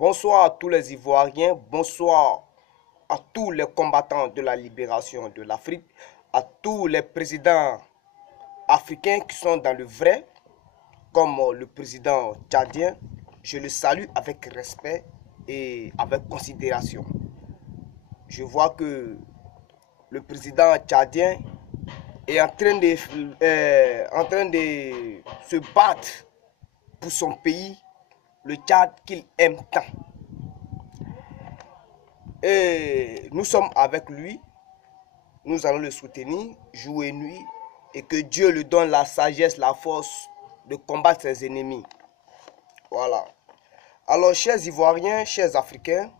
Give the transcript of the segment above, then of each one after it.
Bonsoir à tous les Ivoiriens, bonsoir à tous les combattants de la libération de l'Afrique, à tous les présidents africains qui sont dans le vrai, comme le président tchadien. Je le salue avec respect et avec considération. Je vois que le président tchadien est en train de se battre pour son pays, le Tchad qu'il aime tant. Et nous sommes avec lui, nous allons le soutenir jour et nuit, et que Dieu lui donne la sagesse, la force de combattre ses ennemis. Voilà. Alors, chers Ivoiriens, chers Africains,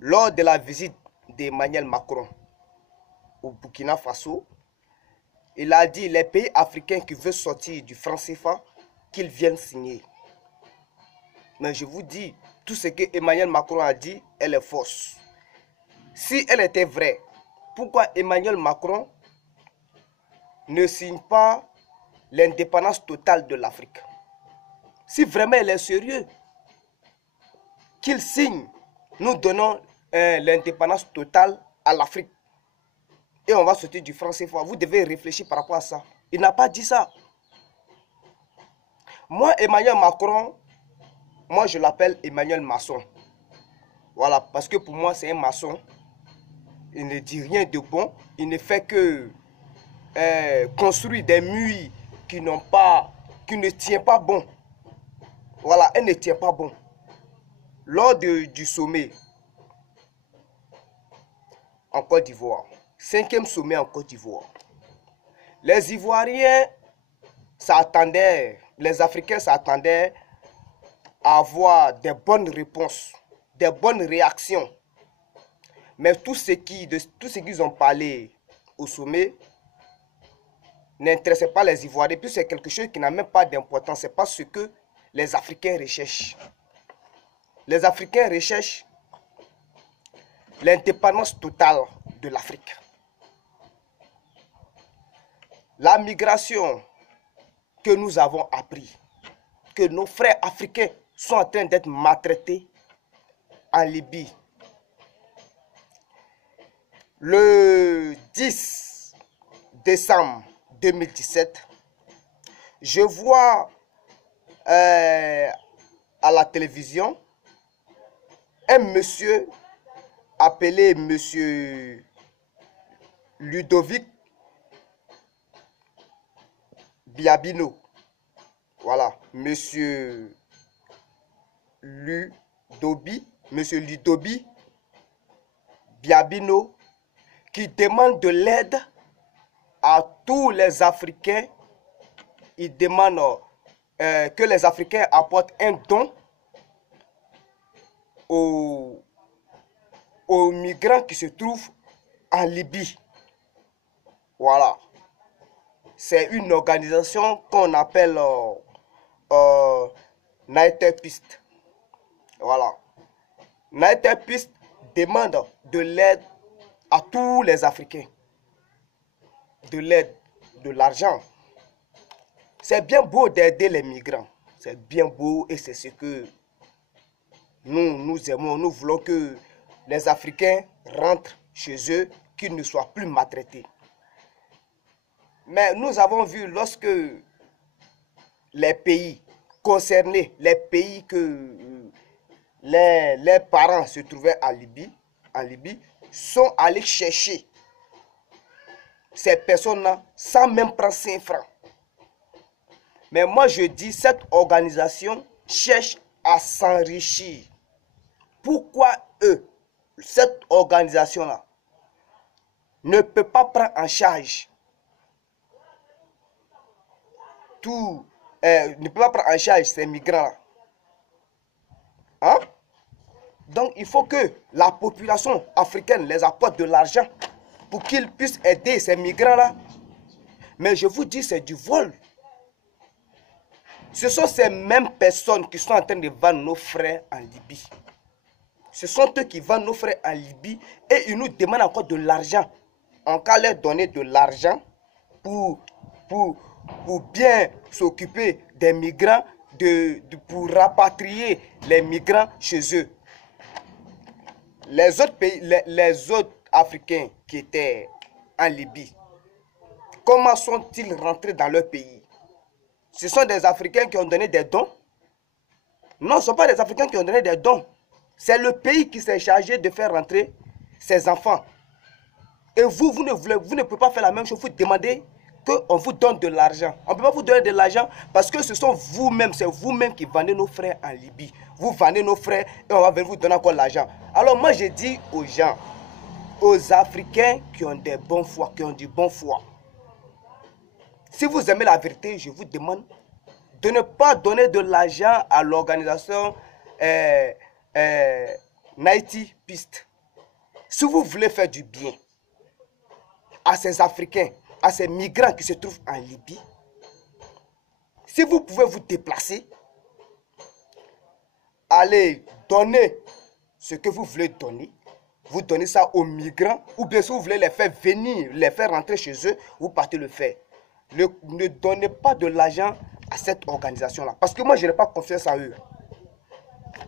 lors de la visite d'Emmanuel Macron au Burkina Faso, il a dit les pays africains qui veulent sortir du franc CFA qu'ils viennent signer. Mais je vous dis, tout ce que Emmanuel Macron a dit, elle est fausse. Si elle était vraie, pourquoi Emmanuel Macron ne signe pas l'indépendance totale de l'Afrique? Si vraiment elle est sérieux, qu'il signe, nous donnons l'indépendance totale à l'Afrique. Et on va sortir du franc CFA. Vous devez réfléchir par rapport à ça. Il n'a pas dit ça. Moi, Emmanuel Macron, moi je l'appelle Emmanuel Maçon. Voilà, parce que pour moi c'est un maçon. Il ne dit rien de bon. Il ne fait que construire des murs qui ne tiennent pas bon. Voilà, elle ne tient pas bon. Lors du sommet en Côte d'Ivoire, 5e sommet en Côte d'Ivoire, les Ivoiriens s'attendaient, les Africains s'attendaient à avoir des bonnes réponses, des bonnes réactions. Mais tout ce qu'ils ont parlé au sommet n'intéressait pas les Ivoiriens. Puis c'est quelque chose qui n'a même pas d'importance. C'est pas ce que les Africains recherchent. Les Africains recherchent l'indépendance totale de l'Afrique. La migration que nous avons appris, que nos frères africains sont en train d'être maltraités en Libye. Le 10 décembre 2017, je vois à la télévision un monsieur appelé monsieur Ludovic Biabino. Voilà, monsieur Ludobi Biabino, qui demande de l'aide à tous les Africains. Il demande que les Africains apportent un don aux migrants qui se trouvent en Libye. Voilà. C'est une organisation qu'on appelle Night Pist. Voilà. Night Pist demande de l'aide à tous les Africains. De l'aide, de l'argent. C'est bien beau d'aider les migrants. C'est bien beau et c'est ce que nous aimons. Nous voulons que les Africains rentrent chez eux, qu'ils ne soient plus maltraités. Mais nous avons vu lorsque les pays concernés, les pays que les parents se trouvaient en Libye, sont allés chercher ces personnes-là sans même prendre 5 francs. Mais moi je dis, cette organisation cherche à s'enrichir. Pourquoi eux, cette organisation-là, ne peut pas prendre en charge ne peut pas prendre en charge ces migrants-là? Hein? Donc il faut que la population africaine les apporte de l'argent pour qu'ils puissent aider ces migrants-là. Mais je vous dis, c'est du vol. Ce sont ces mêmes personnes qui sont en train de vendre nos frères en Libye. Ce sont eux qui vendent nos frères en Libye et ils nous demandent encore de l'argent. On va leur donner de l'argent pour bien s'occuper des migrants, pour rapatrier les migrants chez eux. Les autres pays, les autres Africains qui étaient en Libye, comment sont-ils rentrés dans leur pays? Ce sont des Africains qui ont donné des dons? Non, ce ne sont pas des Africains qui ont donné des dons. C'est le pays qui s'est chargé de faire rentrer ses enfants. Et vous ne pouvez pas faire la même chose. Vous demandez qu'on vous donne de l'argent. On ne peut pas vous donner de l'argent parce que ce sont vous-même, c'est vous-même qui vendez nos frères en Libye. Vous vendez nos frères et on va venir vous donner encore l'argent. Alors moi, je dis aux gens, aux Africains qui ont des bons foi, qui ont du bon foi, si vous aimez la vérité, je vous demande de ne pas donner de l'argent à l'organisation Nighty Piste. Si vous voulez faire du bien à ces Africains, à ces migrants qui se trouvent en Libye, si vous pouvez vous déplacer, allez donner ce que vous voulez donner, vous donnez ça aux migrants, ou bien si vous voulez les faire venir, les faire rentrer chez eux, vous partez le faire. Ne donnez pas de l'argent à cette organisation-là, parce que moi je n'ai pas confiance en eux.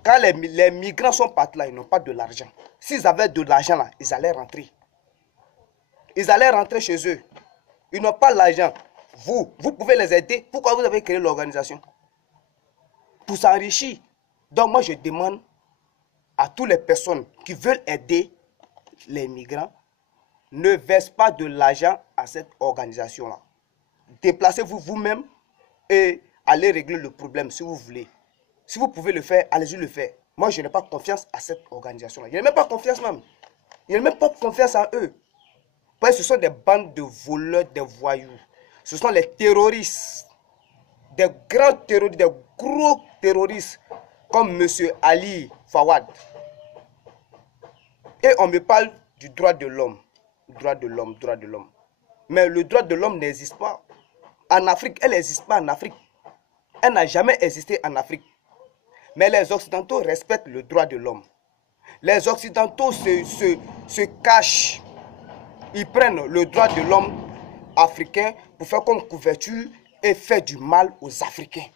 Quand les migrants sont partis là, ils n'ont pas de l'argent. S'ils avaient de l'argent là, ils allaient rentrer. Ils allaient rentrer chez eux. Ils n'ont pas l'argent. Vous pouvez les aider. Pourquoi vous avez créé l'organisation? Pour s'enrichir. Donc moi je demande à toutes les personnes qui veulent aider les migrants, ne verse pas de l'argent à cette organisation-là. Déplacez-vous vous-même et allez régler le problème si vous voulez. Si vous pouvez le faire, allez-y le faire. Moi, je n'ai pas confiance à cette organisation-là. Je n'ai même pas confiance même. Je n'ai même pas confiance en eux. Parce que ce sont des bandes de voleurs, des voyous. Ce sont les terroristes. Des grands terroristes, des gros terroristes. Comme M. Ali Fawad. Et on me parle du droit de l'homme. Droit de l'homme, droit de l'homme. Mais le droit de l'homme n'existe pas. En Afrique, elle n'existe pas en Afrique. Elle n'a jamais existé en Afrique. Mais les Occidentaux respectent le droit de l'homme. Les Occidentaux se cachent. Ils prennent le droit de l'homme africain pour faire comme couverture et faire du mal aux Africains.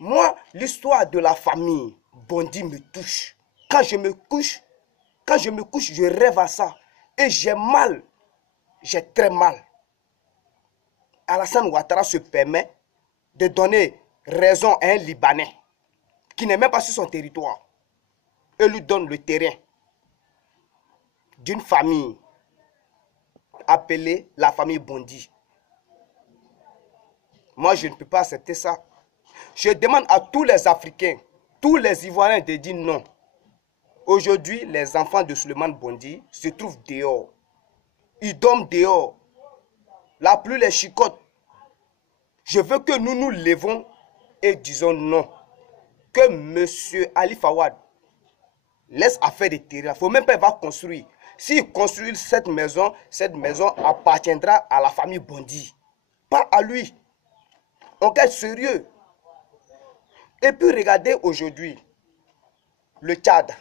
Moi, l'histoire de la famille Bondi me touche. Quand je me couche, je rêve à ça. Et j'ai mal. J'ai très mal. Alassane Ouattara se permet de donner raison à un Libanais qui n'est même pas sur son territoire et lui donne le terrain d'une famille appelée la famille Bondi. Moi, je ne peux pas accepter ça. Je demande à tous les Africains, tous les Ivoiriens de dire non. Aujourd'hui, les enfants de Suleiman Bondi se trouvent dehors. Ils dorment dehors. La pluie les chicote. Je veux que nous nous levons et disons non. Que M. Ali Fawad laisse affaire des terrains. Il ne faut même pas va construire. S'il construit cette maison appartiendra à la famille Bondi. Pas à lui. On est sérieux. Et puis regardez aujourd'hui le Tchad.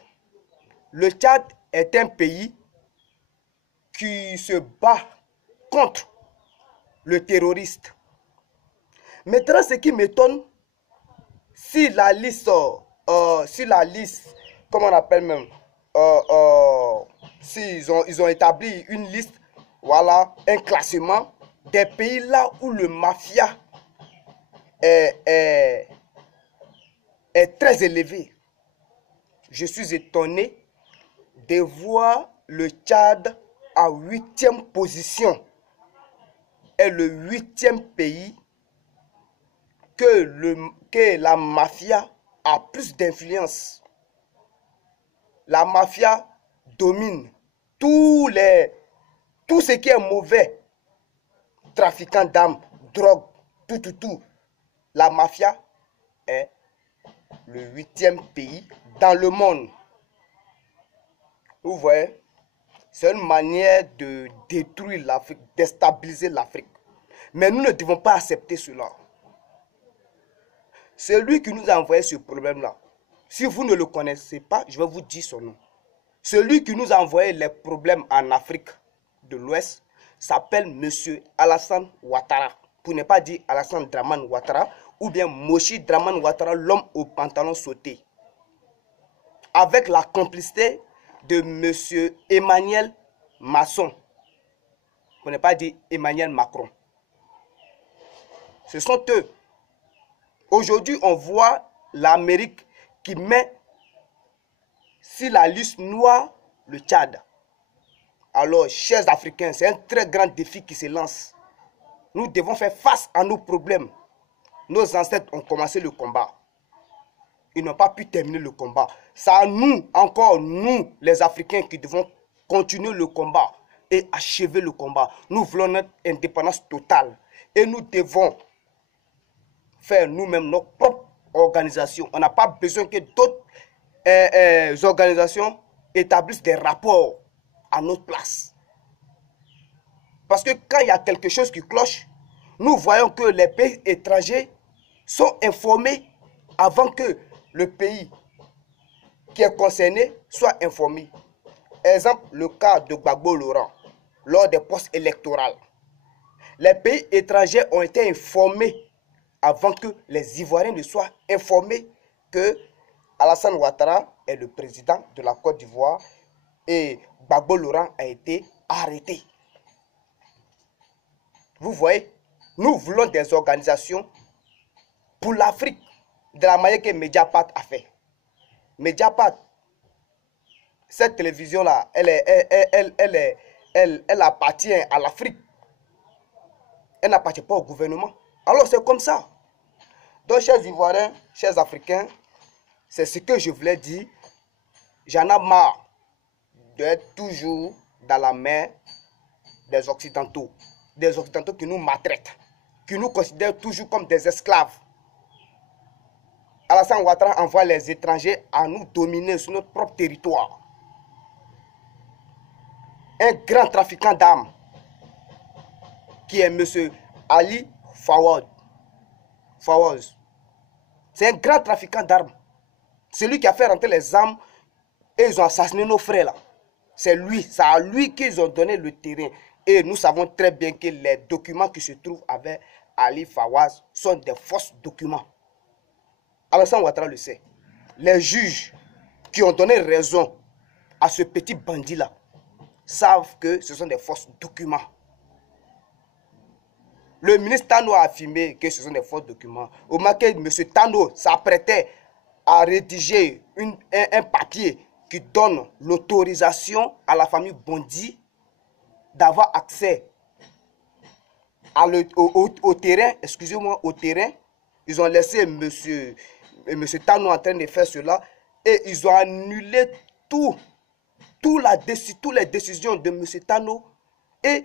Le Tchad est un pays qui se bat contre le terroriste. Maintenant, ce qui m'étonne, si la liste, comment on appelle même, ils ont établi une liste, voilà, un classement des pays là où le mafia est très élevé. Je suis étonné de voir le Tchad à 8e position. Est le 8e pays que la mafia a plus d'influence. La mafia domine tout ce qui est mauvais. Trafiquants d'armes, drogue, tout. La mafia est le 8e pays dans le monde. Vous voyez, c'est une manière de détruire l'Afrique, déstabiliser l'Afrique. Mais nous ne devons pas accepter cela. C'est lui qui nous a envoyé ce problème-là. Si vous ne le connaissez pas, je vais vous dire son nom. Celui qui nous a envoyé les problèmes en Afrique de l'Ouest s'appelle M. Alassane Ouattara. pour ne pas dire Alassane Dramane Ouattara, ou bien Moshi Dramane Ouattara, l'homme au pantalon sauté, avec la complicité de M. Emmanuel Masson, pour ne pas dire Emmanuel Macron. Ce sont eux. Aujourd'hui, on voit l'Amérique qui met sur la liste noire le Tchad. Alors, chers Africains, c'est un très grand défi qui se lance. Nous devons faire face à nos problèmes. Nos ancêtres ont commencé le combat. Ils n'ont pas pu terminer le combat. C'est à nous, encore nous, les Africains, qui devons continuer le combat et achever le combat. Nous voulons notre indépendance totale. Et nous devons faire nous-mêmes notre propre organisation. On n'a pas besoin que d'autres organisations établissent des rapports à notre place. Parce que quand il y a quelque chose qui cloche, nous voyons que les pays étrangers sont informés avant que le pays qui est concerné soit informé. Exemple, le cas de Gbagbo Laurent, lors des postes électoraux. Les pays étrangers ont été informés avant que les Ivoiriens ne soient informés que Alassane Ouattara est le président de la Côte d'Ivoire et Gbagbo Laurent a été arrêté. Vous voyez, nous voulons des organisations pour l'Afrique, de la manière que Mediapart a fait. Mediapart, cette télévision-là, elle appartient à l'Afrique. Elle n'appartient pas au gouvernement. Alors c'est comme ça. Donc, chers Ivoiriens, chers Africains, c'est ce que je voulais dire. J'en ai marre d'être toujours dans la main des Occidentaux. Des Occidentaux qui nous maltraitent, qui nous considèrent toujours comme des esclaves. Alassane Ouattara envoie les étrangers à nous dominer sur notre propre territoire. Un grand trafiquant d'armes, qui est M. Ali Fawad. C'est un grand trafiquant d'armes. C'est lui qui a fait rentrer les armes et ils ont assassiné nos frères là. C'est lui, c'est à lui qu'ils ont donné le terrain. Et nous savons très bien que les documents qui se trouvent avec Ali Fawaz sont des fausses documents. Alassane Ouattara le sait. Les juges qui ont donné raison à ce petit bandit-là savent que ce sont des fausses documents. Le ministre Tano a affirmé que ce sont des faux documents. Au moment que M. Tano s'apprêtait à rédiger un papier qui donne l'autorisation à la famille Bondi d'avoir accès au terrain, excusez-moi, au terrain. Ils ont laissé M. Tano en train de faire cela et ils ont annulé toutes les décisions de M. Tano et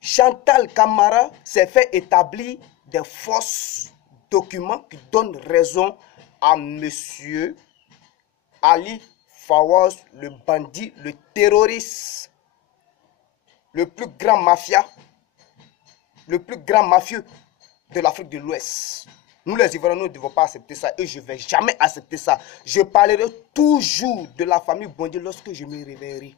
Chantal Camara s'est fait établir des fausses documents qui donnent raison à M. Ali Fawaz, le bandit, le terroriste, le plus grand mafia, le plus grand mafieux de l'Afrique de l'Ouest. Nous les Ivoiriens, nous ne devons pas accepter ça et je ne vais jamais accepter ça. Je parlerai toujours de la famille Bondi lorsque je me réveillerai.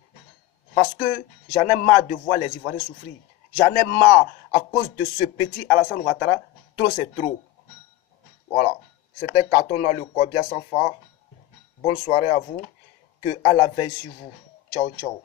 Parce que j'en ai marre de voir les Ivoiriens souffrir. J'en ai marre à cause de ce petit Alassane Ouattara. Trop c'est trop. Voilà. C'était Carton dans le Corbia sans phare. Bonne soirée à vous. Que à la veille sur vous. Ciao, ciao.